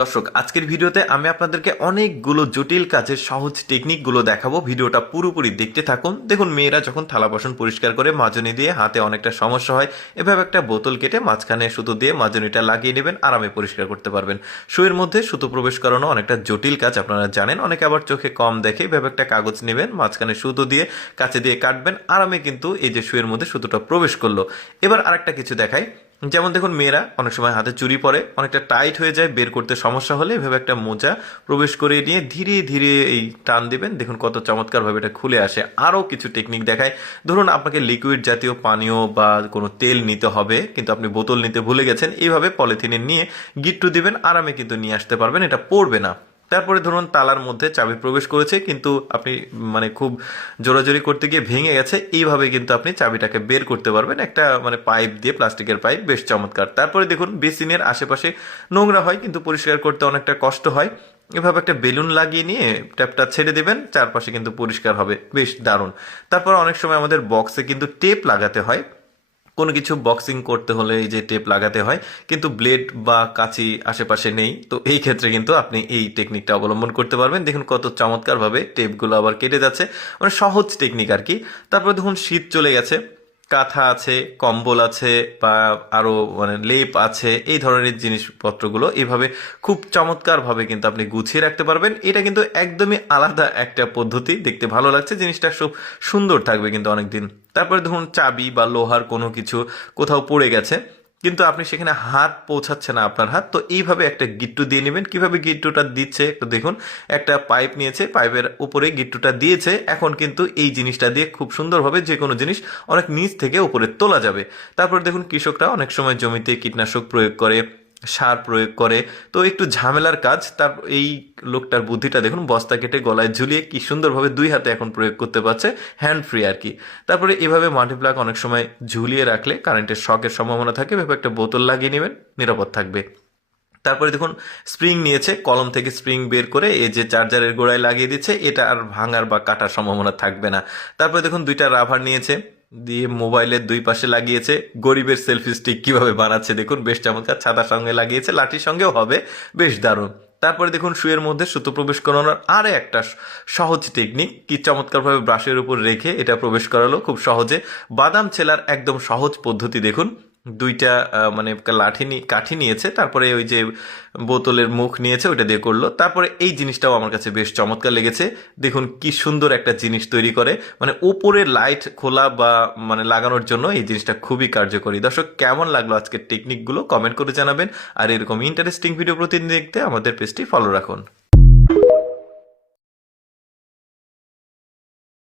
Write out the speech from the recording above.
দর্শক, আজকের ভিডিওতে আমি আপনাদেরকে অনেকগুলো জটিল কাজের সহজ টেকনিকগুলো দেখাবো। ভিডিওটা পুরোপুরি দেখতে থাকুন। দেখুন, মেয়েরা যখন থালা বাসন পরিষ্কার করে মাজনি দিয়ে হাতে অনেকটা সমস্যা হয়, এভাবে একটা বোতল কেটে মাঝখানে সুতো দিয়ে মাজনিটা লাগিয়ে নেবেন, আরামে পরিষ্কার করতে পারবেন। সুইয়ের মধ্যে সুতো প্রবেশ করানো অনেকটা জটিল কাজ, আপনারা জানেন। অনেকে আবার চোখে কম দেখে। এভাবে একটা কাগজ নেবেন, মাঝখানে সুতো দিয়ে কাছে দিয়ে কাটবেন, আরামে কিন্তু এই যে সুইয়ের মধ্যে সুতোটা প্রবেশ করলো। এবার আরেকটা কিছু দেখাই। যেমন দেখুন, মেয়েরা অনেক সময় হাতে চুড়ি পরে, অনেকটা টাইট হয়ে যায়, বের করতে সমস্যা হলে এভাবে একটা মোজা প্রবেশ করে নিয়ে ধীরে ধীরে এই টান দিবেন, দেখুন কত চমৎকারভাবে এটা খুলে আসে। আরও কিছু টেকনিক দেখায়। ধরুন, আপনাকে লিকুইড জাতীয় পানীয় বা কোনো তেল নিতে হবে, কিন্তু আপনি বোতল নিতে ভুলে গেছেন, এইভাবে পলিথিনে নিয়ে গিট্টু দিবেন, আরামে কিন্তু নিয়ে আসতে পারবেন, এটা পড়বে না। তারপরে ধরুন, তালার মধ্যে চাবি প্রবেশ করেছে, কিন্তু আপনি খুব জোরাজোরি করতে গিয়ে ভেঙে গেছে, এইভাবে কিন্তু আপনি চাবিটাকে বের করতে পারবেন একটা পাইপ দিয়ে, প্লাস্টিকের পাইপ, বেশ চমৎকার। তারপরে দেখুন, বেসিনের আশেপাশে নোংরা হয়, কিন্তু পরিষ্কার করতে অনেকটা কষ্ট হয়। এভাবে একটা বেলুন লাগিয়ে নিয়ে ট্যাপটা ছেড়ে দেবেন, চারপাশে কিন্তু পরিষ্কার হবে, বেশ দারুণ। তারপর অনেক সময় আমাদের বক্সে কিন্তু টেপ লাগাতে হয়। কোনো কিছু বক্সিং করতে হলে এই যে টেপ লাগাতে হয়, কিন্তু ব্লেড বা কাঁচি আশেপাশে নেই, তো এই ক্ষেত্রে কিন্তু আপনি এই টেকনিকটা অবলম্বন করতে পারবেন। দেখুন কত চমৎকারভাবে টেপগুলো আবার কেটে যাচ্ছে, সহজ টেকনিক আর কি। তারপরে দেখুন, শীত চলে গেছে, কাঁথা আছে, কম্বল আছে, বা আরও লেপ আছে, এই ধরনের জিনিসপত্রগুলো এইভাবে খুব চমৎকারভাবে কিন্তু আপনি গুছিয়ে রাখতে পারবেন। এটা কিন্তু একদমই আলাদা একটা পদ্ধতি, দেখতে ভালো লাগছে, জিনিসটা খুব সুন্দর থাকবে কিন্তু অনেকদিন। তারপরে ধরুন, চাবি বা লোহার কোনো কিছু কোথাও পড়ে গেছে, কিন্তু আপনি সেখানে হাত পৌঁছাচ্ছে না আপনার হাত, তো এইভাবে একটা গিট্টু দিয়ে নেবেন। কিভাবে গিট্টুটা দিচ্ছে একটু দেখুন। একটা পাইপ নিয়েছে, পাইপের উপরে গিট্টুটা দিয়েছে, এখন কিন্তু এই জিনিসটা দিয়ে খুব সুন্দরভাবে যে কোনো জিনিস অনেক নিচ থেকে উপরে তোলা যাবে। তারপর দেখুন, কৃষকরা অনেক সময় জমিতে কীটনাশক প্রয়োগ করে, সার প্রয়োগ করে, তো একটু ঝামেলার কাজ। তার এই লোকটার বুদ্ধিটা দেখুন, বস্তা কেটে গলায় ঝুলিয়ে কি সুন্দরভাবে দুই হাতে এখন প্রয়োগ করতে পারছে, হ্যান্ড ফ্রি আর কি। তারপরে এভাবে মাল্টি প্লাগ অনেক সময় ঝুলিয়ে রাখলে কারেন্টের শকের সম্ভাবনা থাকে, এভাবে একটা বোতল লাগিয়ে নেবেন, নিরাপদ থাকবে। তারপরে দেখুন, স্প্রিং নিয়েছে, কলম থেকে স্প্রিং বের করে এই যে চার্জারের গোড়ায় লাগিয়ে দিচ্ছে, এটা আর ভাঙার বা কাটার সম্ভাবনা থাকবে না। তারপরে দেখুন, দুইটা রাবার নিয়েছে, দিয়ে মোবাইলের দুই পাশে লাগিয়েছে। গরিবের সেলফি স্টিক কিভাবে বানাচ্ছে দেখুন, বেশ চমৎকার। ছাতার সঙ্গে লাগিয়েছে, লাঠির সঙ্গেও হবে, বেশ দারুণ। তারপরে দেখুন, শুয়ের মধ্যে সুতো প্রবেশ করানোর আরও একটা সহজ টেকনিক, কি চমৎকারভাবে ব্রাশের উপর রেখে এটা প্রবেশ করালো খুব সহজে। বাদাম ছেলার একদম সহজ পদ্ধতি দেখুন। দুইটা কাঠি নিয়েছে, তারপরে ওই যে বোতলের মুখ নিয়েছে, ওইটা দিয়ে করলো। তারপরে এই জিনিসটাও আমার কাছে বেশ চমৎকার লেগেছে। দেখুন কি সুন্দর একটা জিনিস তৈরি করে, উপরে লাইট খোলা বা লাগানোর জন্য এই জিনিসটা খুবই কার্যকরী। দর্শক, কেমন লাগলো আজকের টেকনিকগুলো কমেন্ট করে জানাবেন। আর এরকম ইন্টারেস্টিং ভিডিও প্রতিদিন দেখতে আমাদের পেজটি ফলো রাখুন।